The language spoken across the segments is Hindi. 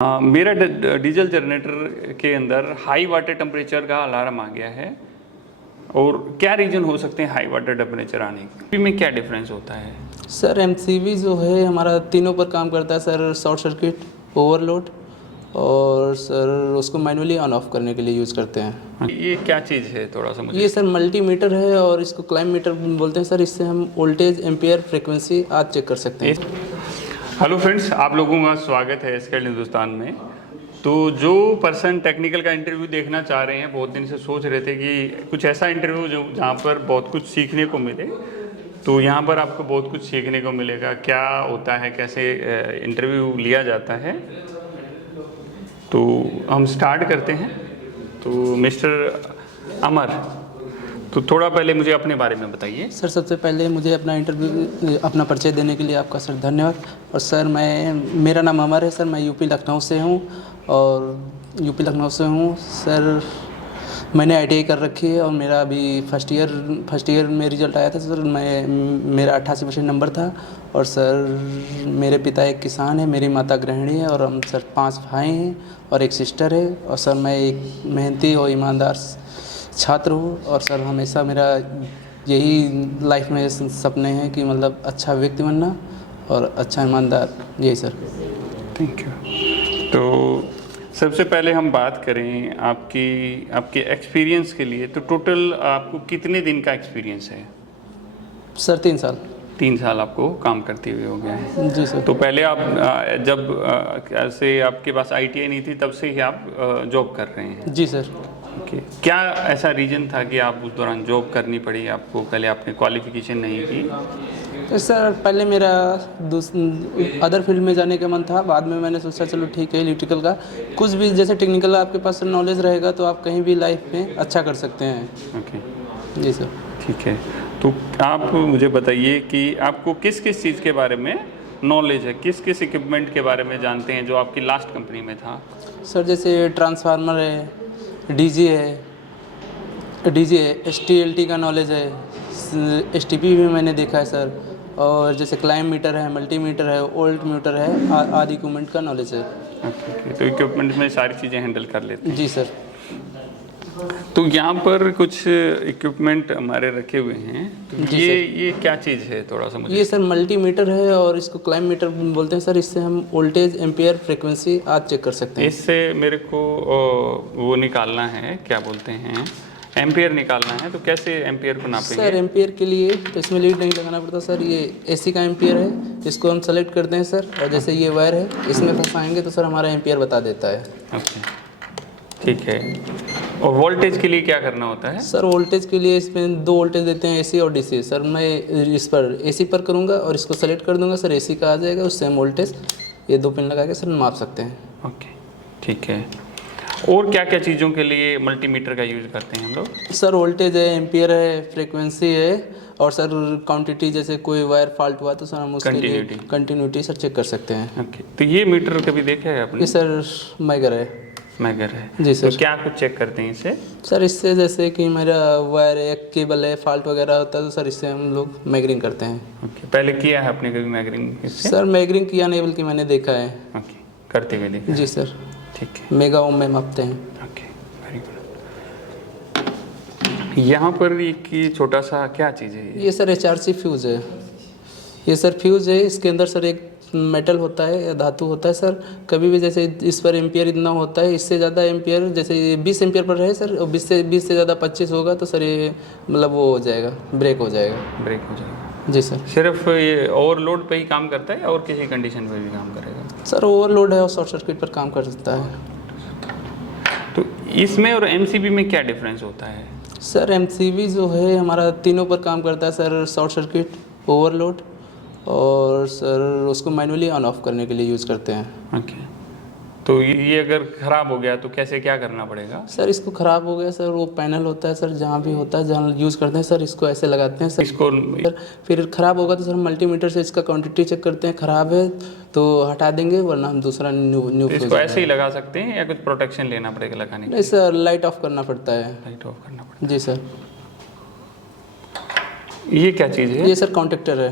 मेरा डीजल जनरेटर के अंदर हाई वाटर टेम्परेचर का अलार्म आ गया है। और क्या रीज़न हो सकते हैं हाई वाटर टेम्परेचर आने के में क्या डिफरेंस होता है? सर एमसीवी जो है हमारा तीनों पर काम करता है सर। शॉर्ट सर्किट, ओवरलोड और सर उसको मैनुअली ऑन ऑफ करने के लिए यूज़ करते हैं। ये क्या चीज़ है, थोड़ा सा मुझे? ये सर मल्टीमीटर है और इसको क्लाइम मीटर बोलते हैं सर। इससे हम वोल्टेज, एम्पियर, फ्रीक्वेंसी आज चेक कर सकते हैं। हेलो फ्रेंड्स, आप लोगों का स्वागत है स्केल्ड हिंदुस्तान में। तो जो पर्सन टेक्निकल का इंटरव्यू देखना चाह रहे हैं, बहुत दिन से सोच रहे थे कि कुछ ऐसा इंटरव्यू जो जहाँ पर बहुत कुछ सीखने को मिले, तो यहाँ पर आपको बहुत कुछ सीखने को मिलेगा। क्या होता है, कैसे इंटरव्यू लिया जाता है, तो हम स्टार्ट करते हैं। तो मिस्टर अमर, तो थोड़ा पहले मुझे अपने बारे में बताइए। सर सबसे पहले मुझे अपना परिचय देने के लिए आपका सर धन्यवाद। और सर मेरा नाम अमर है सर। मैं यूपी लखनऊ से हूँ सर। मैंने आईटीआई कर रखी है और मेरा अभी फर्स्ट ईयर में रिजल्ट आया था सर। मेरा 88% नंबर था। और सर मेरे पिता एक किसान है, मेरी माता गृहिणी है और हम सर 5 भाई हैं और एक सिस्टर है। और सर मैं एक मेहनती और ईमानदार छात्र हूँ। और सर हमेशा मेरा यही लाइफ में सपने हैं कि मतलब अच्छा व्यक्ति बनना और अच्छा ईमानदार, यही सर। Thank you. तो सबसे पहले हम बात करें आपके एक्सपीरियंस के लिए, तो टोटल आपको कितने दिन का एक्सपीरियंस है? सर 3 साल। 3 साल आपको काम करते हुए हो गया है? जी सर। तो पहले आप जब ऐसे आपके पास आईटीआई नहीं थी, तब से ही आप जॉब कर रहे हैं? जी सर। ओके। क्या ऐसा रीज़न था कि आप उस दौरान जॉब करनी पड़ी आपको? पहले आपने क्वालिफिकेशन नहीं की? तो सर पहले मेरा अदर फील्ड में जाने का मन था। बाद में मैंने सोचा चलो ठीक है, इलेक्ट्रिकल का कुछ भी जैसे टेक्निकल आपके पास नॉलेज रहेगा तो आप कहीं भी लाइफ में अच्छा कर सकते हैं। ओके। जी सर। ठीक है। तो आप मुझे बताइए कि आपको किस किस चीज़ के बारे में नॉलेज है, किस किस इक्विपमेंट के बारे में जानते हैं जो आपकी लास्ट कंपनी में था? सर जैसे ट्रांसफार्मर है, डीजी है, STLT का नॉलेज है, STP भी मैंने देखा है सर। और जैसे क्लाइम मीटर है, मल्टीमीटर है, वोल्ट मीटर है, आदि इक्विपमेंट का नॉलेज है। ओके। तो इक्विपमेंट में सारी चीज़ें हैंडल कर लेते हैं? जी सर। तो यहाँ पर कुछ इक्विपमेंट हमारे रखे हुए हैं, तो ये क्या चीज़ है, थोड़ा सा मुझे? ये सर मल्टीमीटर है और इसको क्लाइम मीटर बोलते हैं सर। इससे हम वोल्टेज, एम्पियर, फ्रीक्वेंसी आज चेक कर सकते हैं। इससे मेरे को वो निकालना है, क्या बोलते हैं, एम्पियर निकालना है। तो कैसे एम्पियर को नापेंगे? सर एम्पियर के लिए तो इसमें लीड नहीं लगाना पड़ता सर। ये एसी का एम्पियर है, इसको हम सेलेक्ट करते हैं सर। और जैसे ये वायर है, इसमें फंसाएंगे तो सर हमारा एम्पियर बता देता है। ओके, ठीक है। और वोल्टेज के लिए क्या करना होता है? सर वोल्टेज के लिए इसमें 2 वोल्टेज देते हैं, एसी और डीसी। सर मैं इस पर एसी पर करूँगा और इसको सेलेक्ट कर दूँगा सर, एसी का आ जाएगा। उससे हम वोल्टेज ये 2 पिन लगा के सर माप सकते हैं। ओके, ठीक है। और क्या क्या चीज़ों के लिए मल्टीमीटर का यूज़ करते हैं हम लोग? सर वोल्टेज है, एम्पियर है, फ्रीक्वेंसी है और सर क्वांटिटी। जैसे कोई वायर फॉल्ट हुआ तो सर हम उसके लिए कंटिन्यूटी सर चेक कर सकते हैं। ओके। तो ये मीटर कभी देखा है आपने? ये सर मैगर है। मैगर है जी सर। तो क्या कुछ चेक करते हैं इससे? सर इससे जैसे कि मेरा वायर है, केबल है, फॉल्ट वगैरह होता है तो सर इससे हम लोग मैगरिंग करते हैं। ओके। पहले किया है आपने कभी मैगरिंग इससे? सर मैगरिंग किया नहीं, बल्कि मैंने देखा है। ओके, करते हुए देखा? जी सर। ठीक है। मेगा ओम में मापते हैं। Okay, very good. यहाँ पर एक छोटा सा क्या चीज़ है ये सर HRC फ्यूज़ है। ये सर फ्यूज़ है, इसके अंदर सर एक मेटल होता है या धातु होता है सर। कभी भी जैसे इस पर एम्पियर इतना होता है, इससे ज़्यादा एम्पियर, जैसे 20 एम्पियर पर है सर, और 20 से ज़्यादा 25 होगा तो सर ये मतलब वो हो जाएगा, ब्रेक हो जाएगा। जी सर। सिर्फ ये ओवरलोड पे ही काम करता है और किसी कंडीशन पे भी काम करेगा? सर ओवरलोड है और शॉर्ट सर्किट पर काम कर सकता है। तो इसमें और एमसीबी में क्या डिफरेंस होता है? सर एमसीबी जो है हमारा तीनों पर काम करता है सर। शॉर्ट सर्किट, ओवरलोड और सर उसको मैनुअली ऑन ऑफ करने के लिए यूज़ करते हैं। ओके। तो ये अगर ख़राब हो गया तो कैसे क्या करना पड़ेगा? सर इसको ख़राब हो गया सर, वो पैनल होता है सर, जहाँ भी होता है, जहाँ यूज़ करते हैं सर, इसको ऐसे लगाते हैं सर। इसको फिर ख़राब होगा तो सर मल्टीमीटर से इसका क्वांटिटी चेक करते हैं। ख़राब है तो हटा देंगे, वरना हम दूसरा न्यू तो इसको ऐसे ही लगा सकते हैं या कुछ प्रोटेक्शन लेना पड़ेगा लगाने के लिए? नहीं सर, लाइट ऑफ करना पड़ता है। लाइट ऑफ करना पड़ता जी सर। है। ये क्या चीज़ है? ये सर कॉन्टेक्टर है।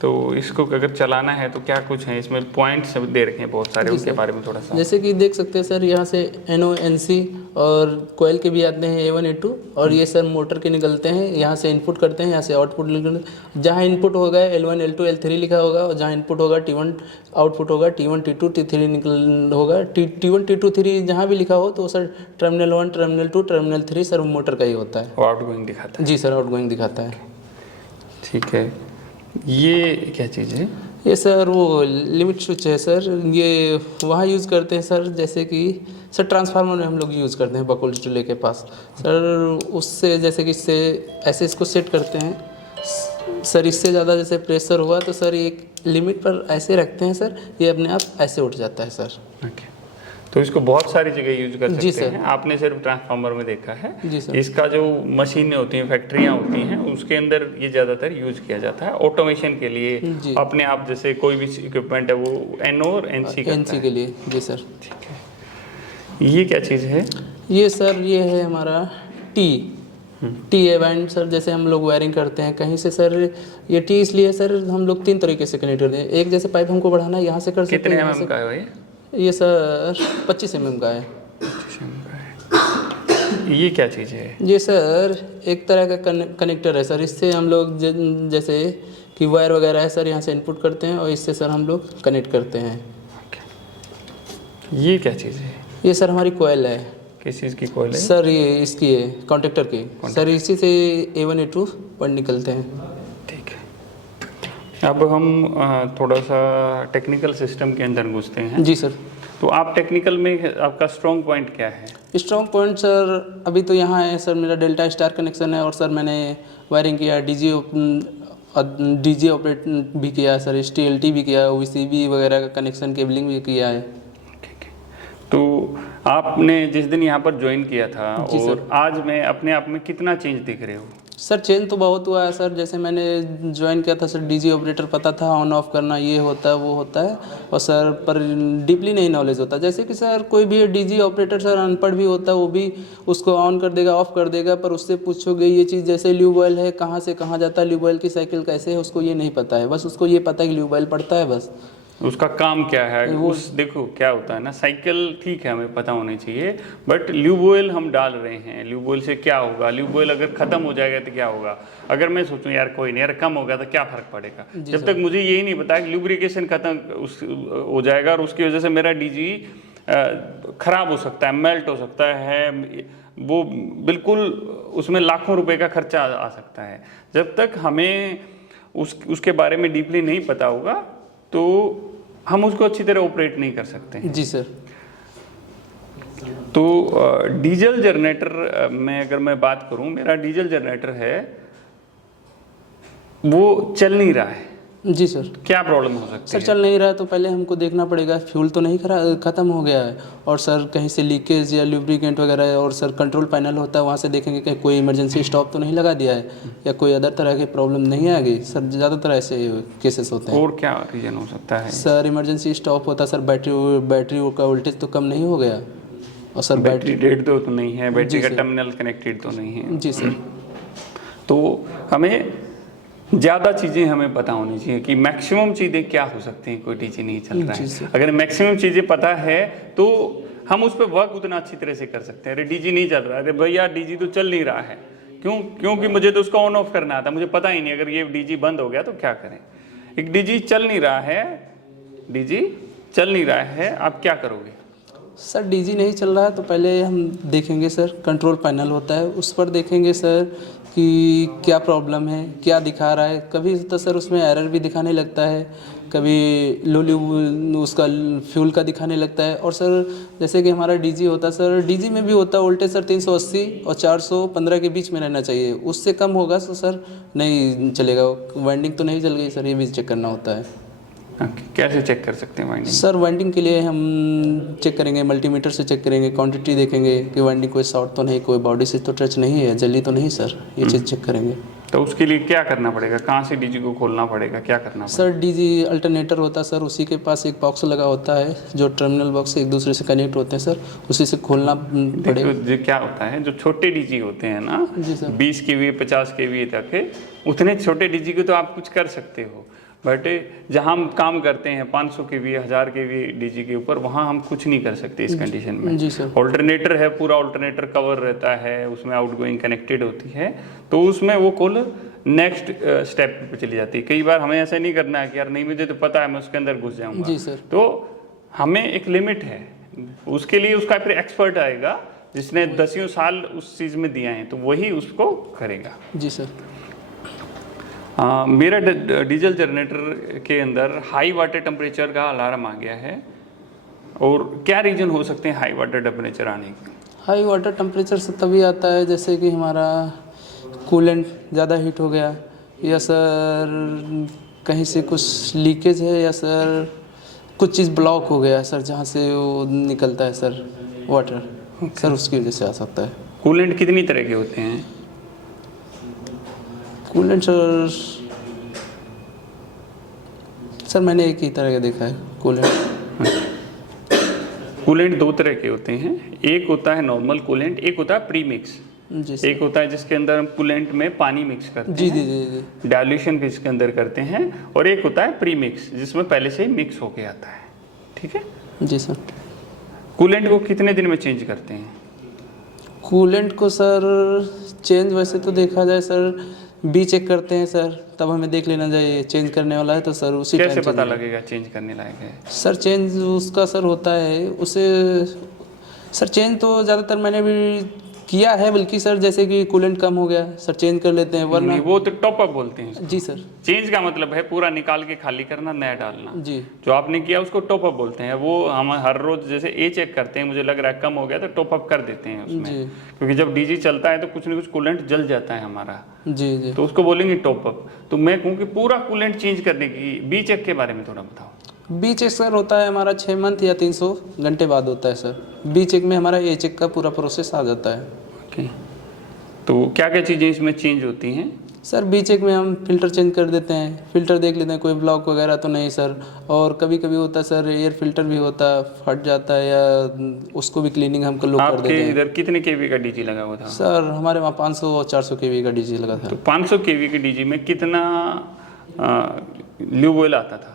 तो इसको अगर चलाना है तो क्या कुछ है इसमें, पॉइंट्स दे रखे हैं बहुत सारे, जी उनके सर। बारे में थोड़ा सा। जैसे कि देख सकते हैं सर, यहाँ से NONC और कोयल के भी आते हैं A1 A2, और ये सर मोटर के निकलते हैं, यहाँ से इनपुट करते हैं, यहाँ से आउटपुट निकलते, जहाँ इनपुट होगा L1 L2 L3 लिखा होगा, और जहाँ इनपुट होगा T1, आउटपुट होगा T1 T2 T3 निकल होगा, T1 T2 T3 जहाँ भी लिखा हो तो sir terminal 1 terminal 2 terminal 3 sir motor का ही होता है। और आउटगोइंग दिखाता जी सर, आउटगोइंग दिखाता है। है, ठीक है। ये क्या चीज़ है? ये सर वो लिमिट स्विच है सर, ये वहाँ यूज़ करते हैं सर, जैसे कि सर ट्रांसफार्मर में हम लोग यूज़ करते हैं बकोल रिले के पास सर, उससे जैसे कि इससे ऐसे इसको सेट करते हैं सर, इससे ज़्यादा जैसे प्रेशर हुआ तो सर एक लिमिट पर ऐसे रखते हैं सर, ये अपने आप ऐसे उठ जाता है सर। ओके, तो इसको बहुत सारी जगह यूज कर जी सकते सर। हैं, आपने सिर्फ ट्रांसफार्मर में देखा है। जी सर। इसका जो मशीनें होती हैं, फैक्ट्रियाँ होती हैं, उसके अंदर ये ज़्यादातर यूज किया जाता है ऑटोमेशन के लिए। जी। अपने आप जैसे कोई भी इक्विपमेंट है वो NO और NC करता NC है। के लिए। जी सर। ठीक है, ये क्या चीज़ है? ये सर ये है हमारा टी ए बैंड सर, जैसे हम लोग वायरिंग करते हैं कहीं से सर, ये टी इसलिए सर हम लोग 3 तरीके से कनेक्ट करते हैं। एक जैसे पाइप हमको बढ़ाना है, यहाँ से कर सकते कितने हैं, यहाँ mm का है भाई? ये सर 25 mm का है। 25 mm का है। ये क्या चीज़ है? ये सर एक तरह का कनेक्टर है सर, इससे हम लोग जैसे कि वायर वगैरह है सर, यहाँ से इनपुट करते हैं और इससे सर हम लोग कनेक्ट करते हैं। ये क्या चीज़ है? ये सर हमारी कोयल है। किस चीज़ की कॉइल है? सर ये इसकी है, कॉन्ट्रैक्टर की सर, इसी से A1 A2 पर निकलते हैं। ठीक है, अब हम थोड़ा सा टेक्निकल सिस्टम के अंदर घुसते हैं। जी सर। तो आप टेक्निकल में आपका स्ट्रॉन्ग पॉइंट क्या है? स्ट्रॉन्ग पॉइंट सर अभी तो यहाँ है सर, मेरा डेल्टा स्टार कनेक्शन है, और सर मैंने वायरिंग किया, डीजी ऑपरेट भी किया है सर, STLT भी किया है, OBCB वगैरह का कनेक्शन केबलिंग भी किया है। ठीक है, तो आपने जिस दिन यहाँ पर ज्वाइन किया था जी और सर। आज में अपने आप में कितना चेंज दिख रहे हो? सर चेंज तो बहुत हुआ है सर, जैसे मैंने ज्वाइन किया था सर, डीजी ऑपरेटर पता था, ऑन ऑफ करना ये होता है वो होता है, और सर पर डीपली नहीं नॉलेज होता। जैसे कि सर कोई भी डीजी ऑपरेटर सर अनपढ़ भी होता है, वो भी उसको ऑन कर देगा ऑफ कर देगा, पर उससे पूछोगे ये चीज़ जैसे ल्यूब ऑयल है कहाँ से कहाँ जाता है, ल्यूब ऑयल की साइकिल कैसे है, उसको ये नहीं पता है, बस उसको ये पता है कि ल्यूब ऑयल पड़ता है बस। उसका काम क्या है उस, देखो क्या होता है ना, साइकिल ठीक है हमें पता होनी चाहिए, बट ल्यूब ऑयल हम डाल रहे हैं, ल्यूब ऑयल से क्या होगा, ल्यूब ऑयल अगर खत्म हो जाएगा तो क्या होगा, अगर मैं सोचूं यार कोई नहीं यार कम हो गया तो क्या फर्क पड़ेगा, जब तक मुझे यही नहीं पता कि लुब्रिकेशन खत्म हो जाएगा और उसकी वजह से मेरा डीजी खराब हो सकता है, मेल्ट हो सकता है, वो बिल्कुल उसमें लाखों रुपए का खर्चा आ सकता है। जब तक हमें उसके बारे में डीपली नहीं पता होगा तो हम उसको अच्छी तरह ऑपरेट नहीं कर सकते हैं। जी सर। तो डीजल जनरेटर में अगर मैं बात करूं, मेरा डीजल जनरेटर है वो चल नहीं रहा है। जी सर। क्या प्रॉब्लम हो सकती सर है? चल नहीं रहा है तो पहले हमको देखना पड़ेगा फ्यूल तो नहीं ख़त्म हो गया है, और सर कहीं से लीकेज या लुब्रिकेंट वगैरह है, और सर कंट्रोल पैनल होता है वहाँ से देखेंगे कि कोई इमरजेंसी स्टॉप तो नहीं लगा दिया है, या कोई अदर तरह की प्रॉब्लम नहीं आ गई। सर ज़्यादातर ऐसे केसेस होते हैं। और क्या रीजन हो सकता है? सर इमरजेंसी स्टॉप होता है सर, बैटरी का वोल्टेज तो कम नहीं हो गया, और सर बैटरी डेड तो नहीं है, बैटरी जी का सर। टर्मिनल कनेक्टेड तो नहीं है। जी सर। तो हमें ज़्यादा चीज़ें हमें पता होनी चाहिए कि मैक्सिमम चीज़ें क्या हो सकती हैं, कोई डीजी नहीं चल रहा जी है। सर। अगर मैक्सिमम चीज़ें पता है तो हम उस पर वर्क उतना अच्छी तरह से कर सकते हैं। अरे डीजी नहीं चल रहा है, अरे भैया डीजी तो चल नहीं रहा है, क्योंकि मुझे तो उसका ऑन ऑफ करना था, मुझे पता ही नहीं, अगर ये डीजी बंद हो गया तो क्या करें। एक डीजी चल नहीं रहा है, डीजी चल नहीं रहा है, आप क्या करोगे? सर डीजी नहीं चल रहा है तो पहले हम देखेंगे सर, कंट्रोल पैनल होता है उस पर देखेंगे सर कि क्या प्रॉब्लम है, क्या दिखा रहा है। कभी तो सर उसमें एरर भी दिखाने लगता है, कभी लो उसका फ्यूल का दिखाने लगता है। और सर जैसे कि हमारा डीजी होता है सर, डीजी में भी होता है वोल्टेज सर 380 और 415 के बीच में रहना चाहिए, उससे कम होगा तो सर नहीं चलेगा, वाइंडिंग तो नहीं चल गई सर, ये भी चेक करना होता है। कैसे चेक कर सकते हैं वाइंडिंग? सर वाइंडिंग के लिए हम चेक करेंगे, मल्टीमीटर से चेक करेंगे, क्वांटिटी देखेंगे कि वाइंडिंग कोई शॉर्ट तो नहीं, कोई बॉडी से तो टच नहीं है, जली तो नहीं सर, ये चीज़ चेक करेंगे। तो उसके लिए क्या करना पड़ेगा? कहाँ से डीजी को खोलना पड़ेगा? क्या करना पड़ेगा? सर डीजी अल्टरनेटर होता है सर, उसी के पास एक बॉक्स लगा होता है, जो टर्मिनल बॉक्स एक दूसरे से कनेक्ट होते हैं सर, उसी से खोलना पड़ेगा। देखो क्या होता है, जो छोटे डीजी होते हैं ना, जी सर। 20 kVA 50 kVA तक है, उतने छोटे डीजी को तो आप कुछ कर सकते हो, बट जहाँ हम काम करते हैं 500 kV 1000 kV डीजी के ऊपर, वहाँ हम कुछ नहीं कर सकते इस कंडीशन में। जी सर। ऑल्टरनेटर है, पूरा ऑल्टरनेटर कवर रहता है, उसमें आउटगोइंग कनेक्टेड होती है, तो उसमें वो कॉल नेक्स्ट स्टेप पे चली जाती है। कई बार हमें ऐसा नहीं करना है कि यार नहीं मुझे तो पता है मैं उसके अंदर घुस जाऊंगा। जी सर। तो हमें एक लिमिट है, उसके लिए उसका फिर एक्सपर्ट आएगा जिसने 10 साल उस चीज़ में दिया है, तो वही उसको करेगा। जी सर। मेरा डीजल जनरेटर के अंदर हाई वाटर टेम्परेचर का अलार्म आ गया है, और क्या रीजन हो सकते हैं हाई वाटर टेम्परेचर आने के? हाई वाटर टेम्परेचर से तभी आता है जैसे कि हमारा कूलेंट ज़्यादा हीट हो गया, या सर कहीं से कुछ लीकेज है, या सर कुछ चीज़ ब्लॉक हो गया सर, जहाँ से वो निकलता है सर वाटर, सर उसकी वजह से आ सकता है। कूलेंट कितनी तरह के होते हैं? कूलेंट सर मैंने एक ही तरह का देखा है कूलेंट। कूलेंट 2 तरह के होते हैं, एक होता है नॉर्मल कूलेंट, एक होता है प्री मिक्स। जी सर। एक होता है जिसके अंदर हम कूलेंट में पानी मिक्स करते जी हैं, जी जी जी। डाइल्यूशन भी इसके अंदर करते हैं, और एक होता है प्री मिक्स जिसमें पहले से ही मिक्स होके आता है। ठीक है जी सर। कूलेंट को कितने दिन में चेंज करते हैं? कूलेंट को सर चेंज वैसे तो देखा जाए सर बी चेक करते हैं सर, तब हमें देख लेना चाहिए चेंज करने वाला है तो सर उसी कैसे टाइम पता लगेगा चेंज करने लायक है? सर चेंज उसका सर होता है उसे सर चेंज तो ज़्यादातर मैंने भी किया है, बल्कि सर जैसे कि कूलेंट कम हो गया सर चेंज कर लेते हैं, वरना नहीं, वो तो टॉप अप बोलते हैं। जी सर। चेंज का मतलब है पूरा निकाल के खाली करना, नया डालना। जी। जो आपने किया उसको टॉप अप बोलते हैं। वो हम हर रोज जैसे ए चेक करते हैं, मुझे लग रहा है कम हो गया तो टॉप अप कर देते हैं उसमें, जी। क्योंकि जब डीजी चलता है तो कुछ ना कुछ कूलेंट जल जाता है हमारा, जी जी। तो उसको बोलेंगे टॉप अप। तो मैं कहूँ कि पूरा कूलेंट चेंज करने की बी चेक के बारे में थोड़ा बताओ। बी चेक सर होता है हमारा 6 मंथ या 300 घंटे बाद होता है सर। बी चेक में हमारा ए चेक का पूरा प्रोसेस आ जाता है। ओके, तो क्या क्या चीज़ें इसमें चेंज होती हैं? सर बी चेक में हम फिल्टर चेंज कर देते हैं, फिल्टर देख लेते हैं कोई ब्लॉक वगैरह तो नहीं सर, और कभी कभी होता है सर एयर फिल्टर भी होता है फट जाता है, या उसको भी क्लीनिंग हम लोग कर देते आपके हैं। इधर कितने केवी का डीजी लगा हुआ था? सर हमारे वहाँ 500 और 400 केवी का डीजी लगा था। तो 500 केवी के डीजी में कितना ल्यूब ऑयल आता था?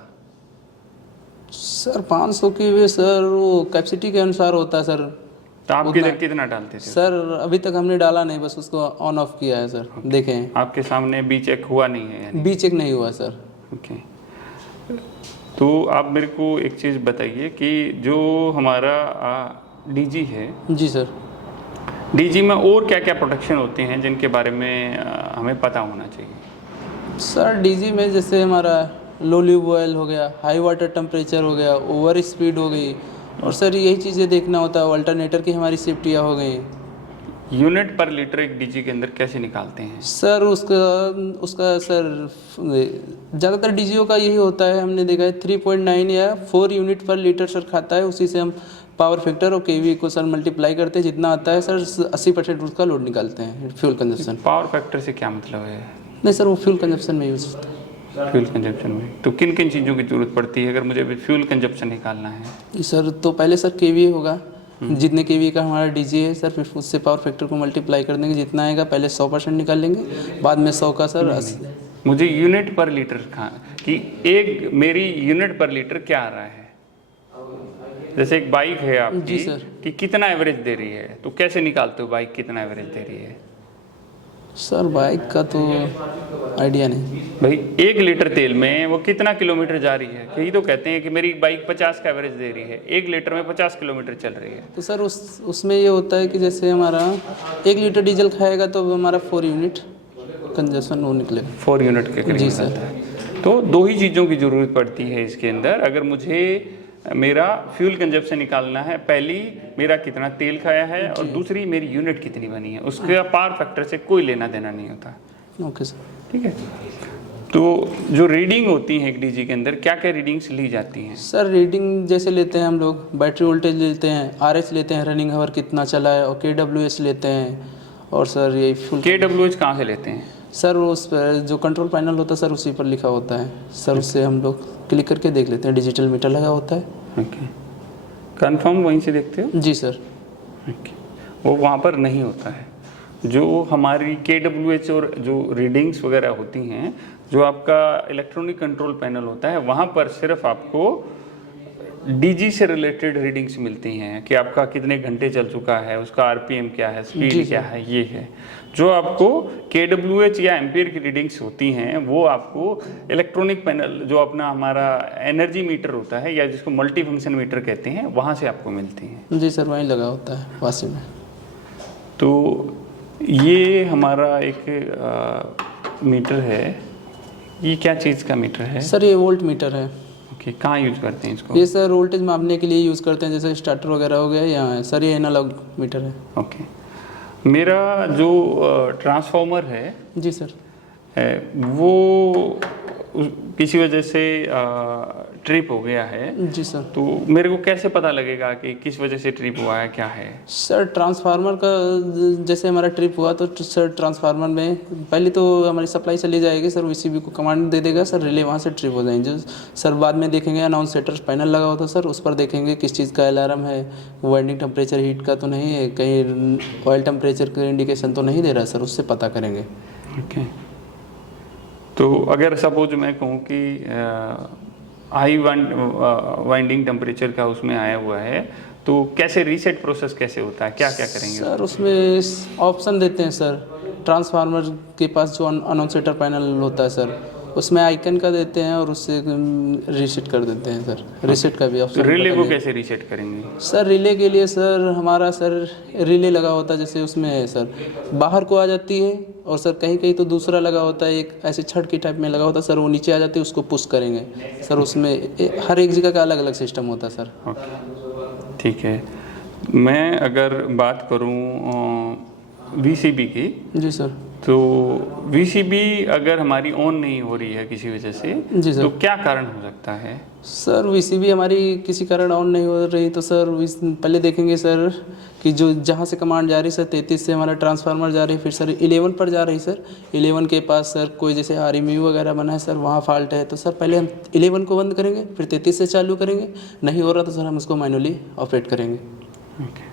सर 500 केवी सर वो कैपेसिटी के अनुसार होता है सर। तो आप किधर कितना डालते थे? सर अभी तक हमने डाला नहीं, बस उसको ऑन ऑफ किया है सर। देखें आपके सामने बी चेक हुआ नहीं है यानी? बी चेक नहीं हुआ सर। ओके, तो आप मेरे को एक चीज़ बताइए कि जो हमारा डीजी है, जी सर, डीजी में और क्या क्या प्रोटेक्शन होते हैं जिनके बारे में हमें पता होना चाहिए? सर डीजी में जैसे हमारा लो ल्यूब ऑयल हो गया, हाई वाटर टेम्परेचर हो गया, ओवर स्पीड हो गई, और सर यही चीज़ें देखना होता है। अल्टरनेटर की हमारी सेफ्टियाँ हो गई। यूनिट पर लीटर एक डीजी के अंदर कैसे निकालते हैं? सर उसका सर ज़्यादातर डीजीओ का यही होता है, हमने देखा है 3.9 या 4 यूनिट पर लीटर सर खाता है। उसी से हम पावर फैक्टर और केवी को सर मल्टीप्लाई करते हैं, जितना आता है सर 80% उसका लोड निकालते हैं। Fuel consumption. पावर फैक्टर से क्या मतलब है? नहीं सर वो फ्यूल कंजप्शन में यूज़ होता है। फ्यूल कंजप्शन में तो किन किन चीज़ों की ज़रूरत पड़ती है अगर मुझे फ्यूल कंजप्शन निकालना है? सर तो पहले सर केवी होगा, जितने केवी का हमारा डीजी है सर, फिर उससे पावर फैक्टर को मल्टीप्लाई कर देंगे, जितना आएगा पहले 100% निकाल लेंगे, बाद में 100 का सर 80। मुझे यूनिट पर लीटर कि एक मेरी यूनिट पर लीटर क्या आ रहा है? जैसे एक बाइक है आपकी, जी सर, कि कितना एवरेज दे रही है, तो कैसे निकालते हो बाइक कितना एवरेज दे रही है? सर बाइक का तो आइडिया नहीं भाई। 1 लीटर तेल में वो कितना किलोमीटर जा रही है? कई तो कहते हैं कि मेरी बाइक 50 का एवरेज दे रही है, 1 लीटर में 50 किलोमीटर चल रही है। तो सर उसमें ये होता है कि जैसे हमारा 1 लीटर डीजल खाएगा तो हमारा 4 यूनिट कंजप्शन वो निकलेगा। 4 यूनिट के करीब जी निकलता सर। है। तो 2 ही चीज़ों की ज़रूरत पड़ती है इसके अंदर अगर मुझे मेरा फ्यूल कंजप्शन निकालना है। पहली मेरा कितना तेल खाया है, और दूसरी मेरी यूनिट कितनी बनी है। उसके पावर फैक्टर से कोई लेना देना नहीं होता। ओके सर, ठीक है। तो जो रीडिंग होती है एक डीजी के अंदर क्या क्या रीडिंग्स ली जाती हैं? सर रीडिंग जैसे लेते हैं हम लोग, बैटरी वोल्टेज लेते हैं, आरएच लेते हैं, रनिंग आवर कितना चला है, और केडब्ल्यूएस लेते हैं, और सर यही फुल। केडब्ल्यूएच कहाँ से लेते हैं? सर उस पर जो कंट्रोल पैनल होता है सर उसी पर लिखा होता है सर, उससे हम लोग क्लिक करके देख लेते हैं। डिजिटल मीटर लगा होता है। ओके, कंफर्म वहीं से देखते हो? जी सर। ओके, वो वहाँ पर नहीं होता है। जो हमारी KWH और जो रीडिंग्स वगैरह होती हैं, जो आपका इलेक्ट्रॉनिक कंट्रोल पैनल होता है वहाँ पर सिर्फ आपको डीजी से रिलेटेड रीडिंग्स मिलती हैं कि आपका कितने घंटे चल चुका है, उसका आरपीएम क्या है, स्पीड क्या है, ये है। जो आपको केडब्ल्यूएच या एम्पियर की रीडिंग्स होती हैं वो आपको इलेक्ट्रॉनिक पैनल जो अपना हमारा एनर्जी मीटर होता है या जिसको मल्टी फंक्शन मीटर कहते हैं वहाँ से आपको मिलती हैं। जी सर, वहीं लगा होता है वासी में। तो ये हमारा एक मीटर है, ये क्या चीज़ का मीटर है? सर ये वोल्ट मीटर है। ओके, कहाँ यूज करते हैं इसको? ये सर वोल्टेज मापने के लिए यूज़ करते हैं, जैसे स्टार्टर वगैरह हो गया, या सर ये एनालॉग मीटर है। ओके, मेरा जो ट्रांसफार्मर है जी सर। वो किसी वजह से ट्रिप हो गया है, जी सर। तो मेरे को कैसे पता लगेगा कि किस वजह से ट्रिप हुआ है, क्या है? सर ट्रांसफार्मर का जैसे हमारा ट्रिप हुआ तो सर ट्रांसफार्मर में पहले तो हमारी सप्लाई चली जाएगी सर, वीसीबी को कमांड दे देगा सर, रिले वहाँ से ट्रिप हो जाएंगे। सर बाद में देखेंगे अनाउंस सेटर पैनल लगा होता सर, उस पर देखेंगे किस चीज़ का अलार्म है, वाइंडिंग टेम्परेचर हीट का तो नहीं है, कहीं ऑयल टेम्परेचर का इंडिकेशन तो नहीं दे रहा सर, उससे पता करेंगे। ओके, तो अगर सपोज मैं कहूँ कि हाई वाइंडिंग टेम्परेचर का उसमें आया हुआ है, तो कैसे रीसेट प्रोसेस कैसे होता है, क्या क्या करेंगे? सर उसमें ऑप्शन देते हैं सर, ट्रांसफार्मर के पास जो अनाउंसेटर पैनल होता है सर, उसमें आइकन का देते हैं और उससे रीसेट कर देते हैं सर। रीसेट का भी ऑप्शन। रिले को कैसे रीसेट करेंगे? सर रिले के लिए सर हमारा सर रिले लगा होता है, जैसे उसमें सर बाहर को आ जाती है, और सर कहीं कहीं तो दूसरा लगा होता है, एक ऐसे छड़ की टाइप में लगा होता है सर, वो नीचे आ जाती है, उसको पुश करेंगे सर। उसमें हर एक जगह का अलग अलग सिस्टम होता है सर। ओके, ठीक है। मैं अगर बात करूँ वीसीबी की, जी सर, तो वीसीबी अगर हमारी ऑन नहीं हो रही है किसी वजह से, जी सर, तो क्या कारण हो सकता है? सर वीसीबी हमारी किसी कारण ऑन नहीं हो रही तो सर पहले देखेंगे सर कि जो जहाँ से कमांड जा रही सर 33 से हमारा ट्रांसफार्मर जा रही है, फिर सर 11 पर जा रही सर, 11 के पास सर कोई जैसे आरएमयू वगैरह बना है सर, वहाँ फॉल्ट है, तो सर पहले हम 11 को बंद करेंगे, फिर 33 से चालू करेंगे, नहीं हो रहा तो सर हम उसको मैनुअली ऑपरेट करेंगे। ओके,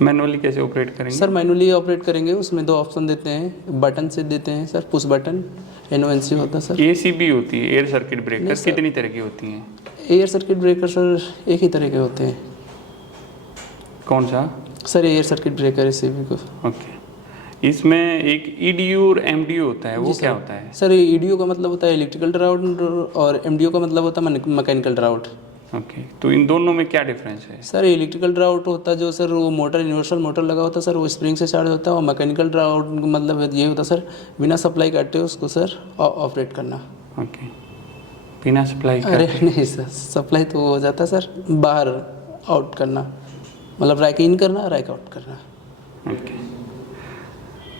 मैनुअली कैसे ऑपरेट करेंगे? सर मैनुअली ऑपरेट करेंगे, उसमें दो ऑप्शन देते हैं, बटन से देते हैं सर, पुश बटन, एनओएनसी होता है सर। एसीबी होती है, एयर सर्किट ब्रेकर, कितनी तरह की होती हैं? एयर सर्किट ब्रेकर सर एक ही तरह के होते हैं। कौन सा? Sir air circuit breaker ACB को। ओके, इसमें एक ईडीयू और एमडीयू होता है, वो क्या होता है? सर ईडीयू का मतलब होता है इलेक्ट्रिकल ड्राउट, और एमडीयू का मतलब होता है मैकेनिकल ड्राउट। ओके, तो इन दोनों में क्या डिफरेंस है? सर इलेक्ट्रिकल ड्राउट होता है जो सर वो मोटर, यूनिवर्सल मोटर लगा होता है सर, वो स्प्रिंग से चार्ज होता है, और मैकेनिकल ड्राउट मतलब ये होता है सर बिना सप्लाई काटे उसको सर ऑपरेट करना। ओके, बिना सप्लाई अरे नहीं सर, सप्लाई तो हो जाता है सर, बाहर आउट करना, मतलब रैक इन करना, रैक आउट करना। ओके,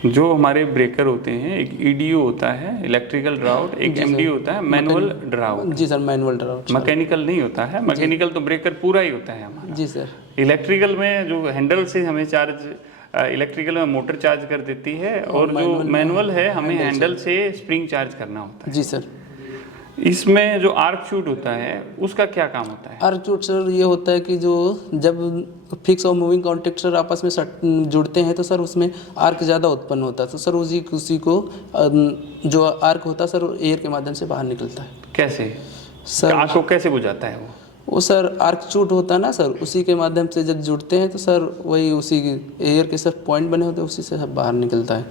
जो हमारे ब्रेकर होते हैं, एक ईडीयू होता है इलेक्ट्रिकल ड्राउट, एक एमडीयू होता है मैनुअल ड्राउट। जी सर, मैनुअल ड्राउट, मैकेनिकल नहीं होता है। मैकेनिकल तो ब्रेकर पूरा ही होता है हमारा। जी सर। इलेक्ट्रिकल में जो हैंडल से हमें चार्ज, इलेक्ट्रिकल में मोटर चार्ज कर देती है, और जो मैनुअल है हमें हैंडल से स्प्रिंग चार्ज करना होता है। जी सर। इसमें जो आर्क शूट होता है उसका क्या काम होता है? आर्क शूट सर ये होता है कि जो जब फिक्स और मूविंग कॉन्टेक्टर आपस में जुड़ते हैं तो सर उसमें आर्क ज़्यादा उत्पन्न होता है, तो सर उसी को जो आर्क होता है सर एयर के माध्यम से बाहर निकलता है। कैसे सर? आर्क को कैसे बुझाता है वो सर आर्क शूट होता है ना सर, उसी के माध्यम से जब जुड़ते हैं तो सर वही उसी एयर के सर पॉइंट बने होते हैं, उसी से सब बाहर निकलता है।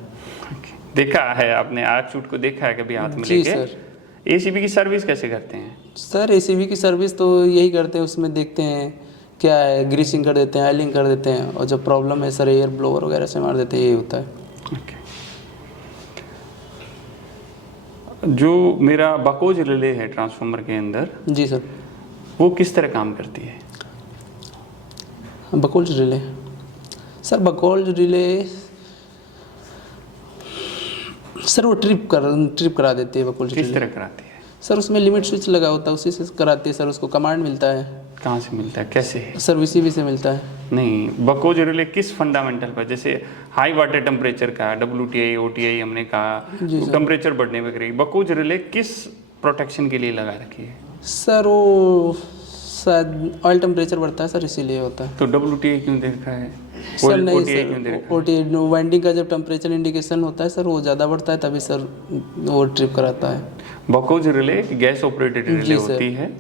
देखा है आपने आर्क शूट को? देखा है कभी हाथ में जी लेके? सर। एसीबी की सर्विस कैसे करते हैं? सर एसीबी की सर्विस तो यही करते हैं, उसमें देखते हैं क्या है, ग्रीसिंग कर देते हैं, ऑयलिंग कर देते हैं, और जब प्रॉब्लम है सर एयर ब्लोअर वगैरह से मार देते हैं, यही होता है। ओके, जो मेरा बकोज रिले है ट्रांसफार्मर के अंदर, जी सर, वो किस तरह काम करती है? बकोल्ज रिले सर, बकोल्ज रिले सर वो ट्रिप करा देती है बकोल्ज रिले। किस तरह कराती है? सर उसमें लिमिट स्विच लगा होता है, उसी से कराती है सर, उसको कमांड मिलता है। कहाँ से मिलता है, कैसे? सर वीसीबी से मिलता है। नहीं, बकोज रिले किस फंडामेंटल पर? जैसे हाई वाटर टेम्परेचर का WTI OTI हमने कहा, टेम्परेचर बढ़ने में करेगी, बकोज रिले किस प्रोटेक्शन के लिए लगा रखी है? सर वो शायद ऑयल टेम्परेचर बढ़ता है सर, इसीलिए होता है। तो WTA क्यों देखा है? सर नहीं OTA क्यों देखा सर, OTA वाइंडिंग का जब टेम्परेचर इंडिकेशन होता है सर वो ज़्यादा बढ़ता है, तभी सर वो ट्रिप कराता है। बकोज रिले गैस ऑपरेटेड रिले जी सर। होती है,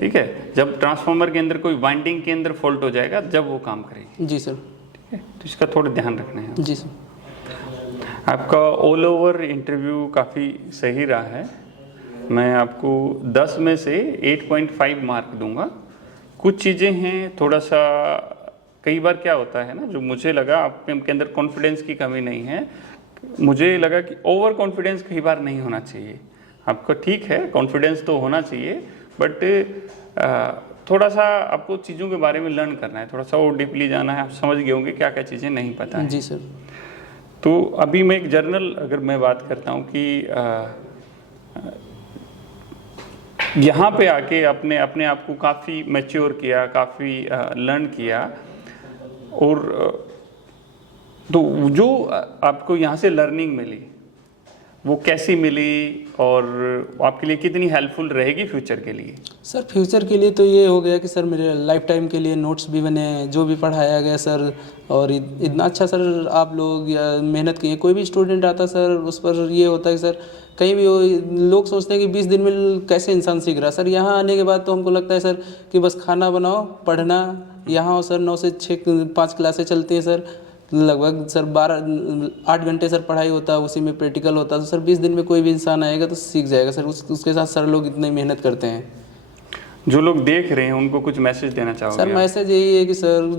ठीक है। जब ट्रांसफार्मर के अंदर कोई वाइंडिंग के अंदर फॉल्ट हो जाएगा जब वो काम करेगी, जी सर। ठीक है। तो इसका थोड़ा ध्यान रखना है। जी सर। आपका ऑल ओवर इंटरव्यू काफ़ी सही रहा है। मैं आपको 10 में से 8.5 मार्क दूंगा। कुछ चीज़ें हैं थोड़ा सा, कई बार क्या होता है ना, जो मुझे लगा आपके अंदर कॉन्फिडेंस की कमी नहीं है। मुझे लगा कि ओवर कॉन्फिडेंस कई बार नहीं होना चाहिए। आपका ठीक है, कॉन्फिडेंस तो होना चाहिए, बट थोड़ा सा आपको चीज़ों के बारे में लर्न करना है, थोड़ा सा और डीपली जाना है। आप समझ गए होंगे क्या क्या चीज़ें नहीं पता है। जी सर। तो अभी मैं एक जर्नल अगर मैं बात करता हूँ कि यहाँ पे आके अपने आप को काफ़ी मैच्योर किया, काफ़ी लर्न किया, और तो जो आपको यहाँ से लर्निंग मिली वो कैसी मिली और आपके लिए कितनी हेल्पफुल रहेगी फ्यूचर के लिए? सर फ्यूचर के लिए तो ये हो गया कि सर मेरे लाइफ टाइम के लिए नोट्स भी बने, जो भी पढ़ाया गया सर, और इतना अच्छा सर आप लोग या मेहनत किए। कोई भी स्टूडेंट आता सर उस पर ये होता है कि सर कहीं भी लोग सोचते हैं कि 20 दिन में कैसे इंसान सीख रहा है। सर यहाँ आने के बाद तो हमको लगता है सर कि बस खाना बनाओ, पढ़ना। यहाँ सर 9 से 6 5 क्लासें चलती हैं सर, लगभग सर 8 घंटे सर पढ़ाई होता है, उसी में प्रैक्टिकल होता है। तो सर 20 दिन में कोई भी इंसान आएगा तो सीख जाएगा सर। उसके साथ सर लोग इतनी मेहनत करते हैं। जो लोग देख रहे हैं उनको कुछ मैसेज देना चाहोगे? सर मैसेज यही है कि सर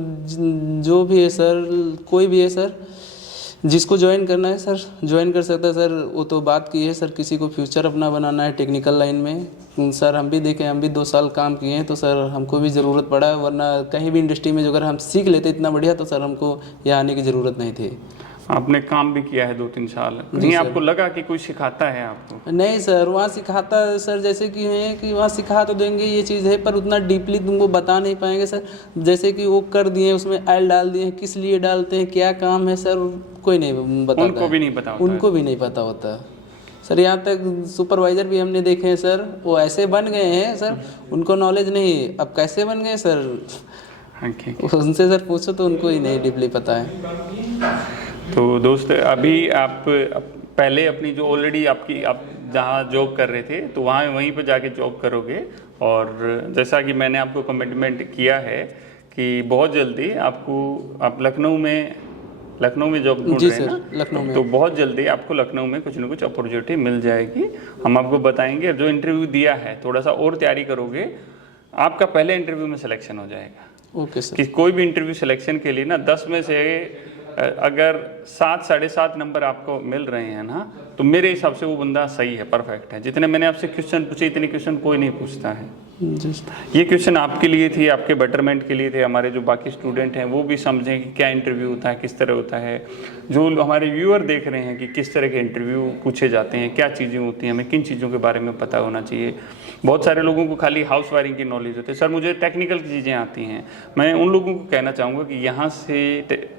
जो भी है सर, कोई भी है सर, जिसको ज्वाइन करना है सर ज्वाइन कर सकता है सर। वो तो बात की है सर, किसी को फ्यूचर अपना बनाना है टेक्निकल लाइन में। सर हम भी देखें, हम भी 2 साल काम किए हैं, तो सर हमको भी ज़रूरत पड़ा है, वरना कहीं भी इंडस्ट्री में जो अगर हम सीख लेते इतना बढ़िया तो सर हमको यहाँ आने की ज़रूरत नहीं थी। आपने काम भी किया है 2-3 साल, नहीं आपको लगा कि कोई सिखाता है आपको? नहीं सर, वहाँ सिखाता है सर, जैसे कि है कि वहाँ सिखा तो देंगे ये चीज़ है, पर उतना डीपली तुमको बता नहीं पाएंगे सर। जैसे कि वो कर दिए, उसमें ऑयल डाल दिए, किस लिए डालते हैं, क्या काम है सर, कोई नहीं बताता। उनको भी नहीं पता होता उनको भी नहीं पता होता सर। यहाँ तक सुपरवाइज़र भी हमने देखे हैं सर, वो ऐसे बन गए हैं सर, उनको नॉलेज नहीं। अब कैसे बन गए सर, उनसे सर पूछो तो उनको ही नहीं डीपली पता है। तो दोस्त अभी आप पहले अपनी जो ऑलरेडी आप जहाँ जॉब कर रहे थे तो वहाँ वहीं पर जाके जॉब करोगे, और जैसा कि मैंने आपको कमिटमेंट किया है कि बहुत जल्दी आप लखनऊ में जॉब ढूंढ रहे हैं ना, लखनऊ में, तो बहुत जल्दी आपको लखनऊ में कुछ ना कुछ अपॉर्चुनिटी मिल जाएगी। हम आपको बताएंगे। जो इंटरव्यू दिया है थोड़ा सा और तैयारी करोगे, आपका पहले इंटरव्यू में सिलेक्शन हो जाएगा। Okay sir. कि कोई भी इंटरव्यू सिलेक्शन के लिए ना 10 में से अगर 7 साढ़े 7 नंबर आपको मिल रहे हैं ना, तो मेरे हिसाब से वो बंदा सही है, परफेक्ट है। जितने मैंने आपसे क्वेश्चन पूछे इतने क्वेश्चन कोई नहीं पूछता है। ये क्वेश्चन आपके लिए थे, आपके बेटरमेंट के लिए थे। हमारे जो बाकी स्टूडेंट हैं वो भी समझें कि क्या इंटरव्यू होता है, किस तरह होता है। जो हमारे व्यूअर देख रहे हैं कि किस तरह के इंटरव्यू पूछे जाते हैं, क्या चीज़ें होती हैं, हमें किन चीज़ों के बारे में पता होना चाहिए। बहुत सारे लोगों को खाली हाउस वायरिंग की नॉलेज होती है। सर मुझे टेक्निकल की चीज़ें आती हैं। मैं उन लोगों को कहना चाहूँगा कि यहाँ से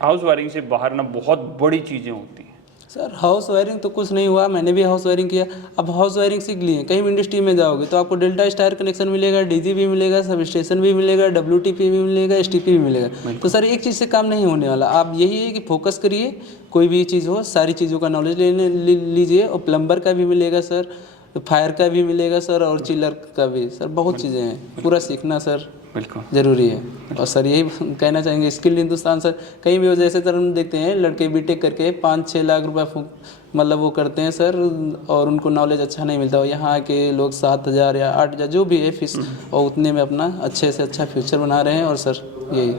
हाउस वायरिंग से बाहर ना बहुत बड़ी चीज़ें होती हैं। सर हाउस वायरिंग तो कुछ नहीं हुआ, मैंने भी हाउस वायरिंग किया। अब हाउस वायरिंग सीख लिए, कहीं भी इंडस्ट्री में जाओगे तो आपको डेल्टा स्टार कनेक्शन मिलेगा, डीजी भी मिलेगा, सब स्टेशन भी मिलेगा, WTP भी मिलेगा, STP भी मिलेगा। तो सर एक चीज़ से काम नहीं होने वाला। आप यही है कि फोकस करिए, कोई भी चीज़ हो सारी चीज़ों का नॉलेज लीजिए। और प्लम्बर का भी मिलेगा सर, फायर का भी मिलेगा सर, और चिलर का भी सर, बहुत चीज़ें हैं। पूरा सीखना सर बिल्कुल ज़रूरी है। और सर यही कहना चाहेंगे, स्किल्ड हिंदुस्तान सर कहीं भी हो, जैसे सर हम देखते हैं लड़के बीटेक करके 5-6 लाख रुपए मतलब वो करते हैं सर, और उनको नॉलेज अच्छा नहीं मिलता। और यहाँ के लोग 7,000 या 8,000 जो भी है फीस, और उतने में अपना अच्छे से अच्छा फ्यूचर बना रहे हैं। और सर यही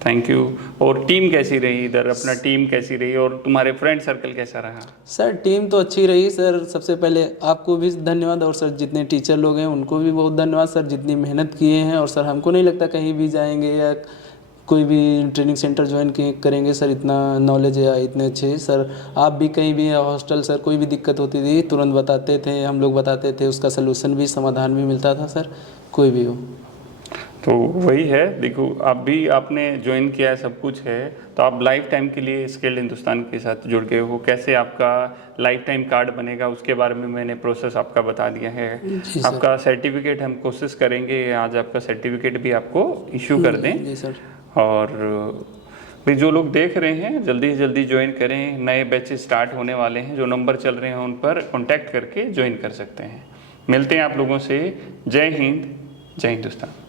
थैंक यू। और टीम कैसी रही इधर, अपना टीम कैसी रही, और तुम्हारे फ्रेंड सर्कल कैसा रहा? सर टीम तो अच्छी रही सर। सबसे पहले आपको भी धन्यवाद, और सर जितने टीचर लोग हैं उनको भी बहुत धन्यवाद सर, जितनी मेहनत किए हैं। और सर हमको नहीं लगता कहीं भी जाएंगे या कोई भी ट्रेनिंग सेंटर ज्वाइन करेंगे सर इतना नॉलेज है, इतने अच्छे सर। आप भी कहीं भी हॉस्टल सर कोई भी दिक्कत होती थी तुरंत बताते थे, हम लोग बताते थे, उसका सलूशन भी समाधान भी मिलता था सर, कोई भी हो। तो वही है, देखो आप भी आपने ज्वाइन किया है, सब कुछ है, तो आप लाइफ टाइम के लिए स्किल्ड हिंदुस्तान के साथ जुड़ गए हो। कैसे आपका लाइफ टाइम कार्ड बनेगा उसके बारे में मैंने प्रोसेस आपका बता दिया है। जी सर। आपका सर्टिफिकेट हम कोशिश करेंगे आज आपका सर्टिफिकेट भी आपको इशू कर दें। जी सर। और भी जो लोग देख रहे हैं जल्दी से जल्दी ज्वाइन करें, नए बैचेस स्टार्ट होने वाले हैं, जो नंबर चल रहे हैं उन पर कांटेक्ट करके ज्वाइन कर सकते हैं। मिलते हैं आप लोगों से। जय हिंद, जय हिंदुस्तान।